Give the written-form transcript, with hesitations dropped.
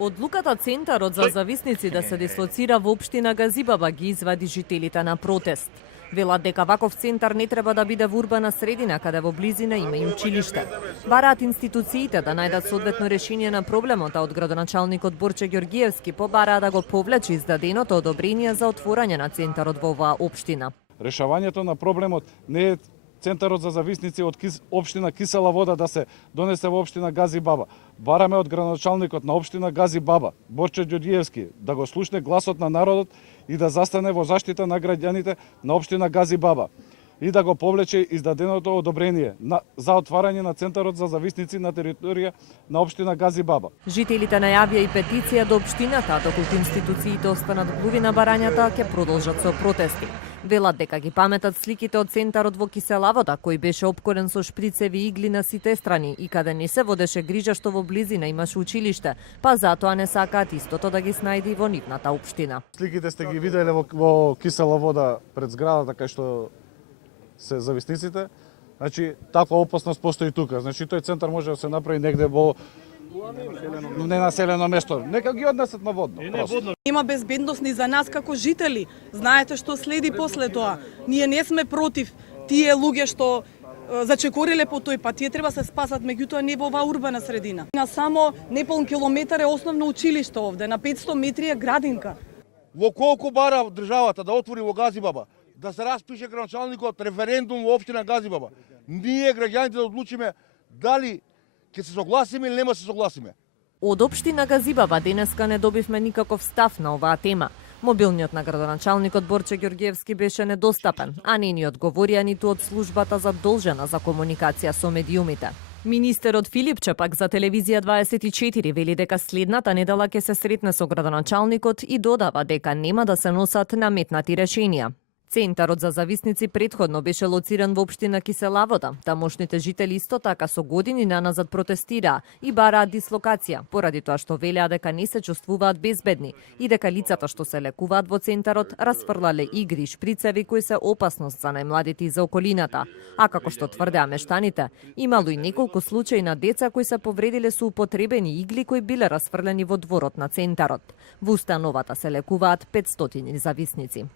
Одлуката Центарот за зависници да се дислоцира во општина Газибаба ги извади жителите на протест. Велат дека ваков центар не треба да биде во урбана средина, каде во близина има и училиште. Бараат институциите да најдат соодветно решение на проблемот, а од градоначалникот Борче Ѓоргиевски побараа да го повлече издаденото одобрение за отворање на центарот во оваа општина. Решавањето на проблемот не е Центарот за зависници од општина Кисела Вода да се донесе во општина Газибаба. Бараме од градоначалникот на општина Газибаба, Борче Ѓоргиевски, да го слушне гласот на народот и да застане во заштита на граѓаните на општина Газибаба и да го повлече издаденото одобрение за отварање на Центарот за зависници на територија на општина Газибаба. Жителите најавија и петиција до општината, доколку институциите останат глуви на барањата, ќе продолжат со протести. Велат дека ги паметат сликите од центарот во Кисела Вода, кој беше опкорен со шприцеви игли на сите страни и каде не се водеше грижа што во близина имаше училиште, па затоа не сакаат истото да ги снајди во нивната општина. Сликите сте ги виделе во Кисела Вода пред зградата кај што се зависниците. Значи, таква опасност постои тука. Значи, тој центар може да се направи негде во ненаселено место. Нека ги однесат на водно. Има безбедност ни за нас како жители. Знаете што следи после тоа. Ние не сме против тие луѓе што зачекориле по тој пат. Тие треба се спасат, меѓутоа не во оваа урбана средина. На само неполн километар е основно училиште овде, на 500 метри е градинка. Во колку бара државата да отвори во Газибаба, да се распише градоначалникот референдум во општина Газибаба. Ние граѓаните да одлучиме дали ќе се согласиме или нема се согласиме. Од општина Газибаба денеска не добивме никаков став на оваа тема. Мобилниот на градоначалникот Борче Ѓоргиевски беше недостапен, а не ни одговорија ниту од службата задолжена за комуникација со медиумите. Министерот Филипче пак за телевизија 24 вели дека следната недела ќе се сретне со градоначалникот и додава дека нема да се носат наметнати решенија. Центарот за зависници претходно беше лоциран во општина Кисела Вода. Тамошните жители исто така со години наназад протестираа и бараат дислокација, поради тоа што велеа дека не се чувствуваат безбедни и дека лицата што се лекуваат во центарот расфрлале игри и шприцеви кои се опасност за најмладите и за околината. А како што тврдеа мештаните, имало и неколку случаи на деца кои се повредиле со употребени игли кои биле расфрлени во дворот на центарот. Во установата се лекуваат 500 зависници.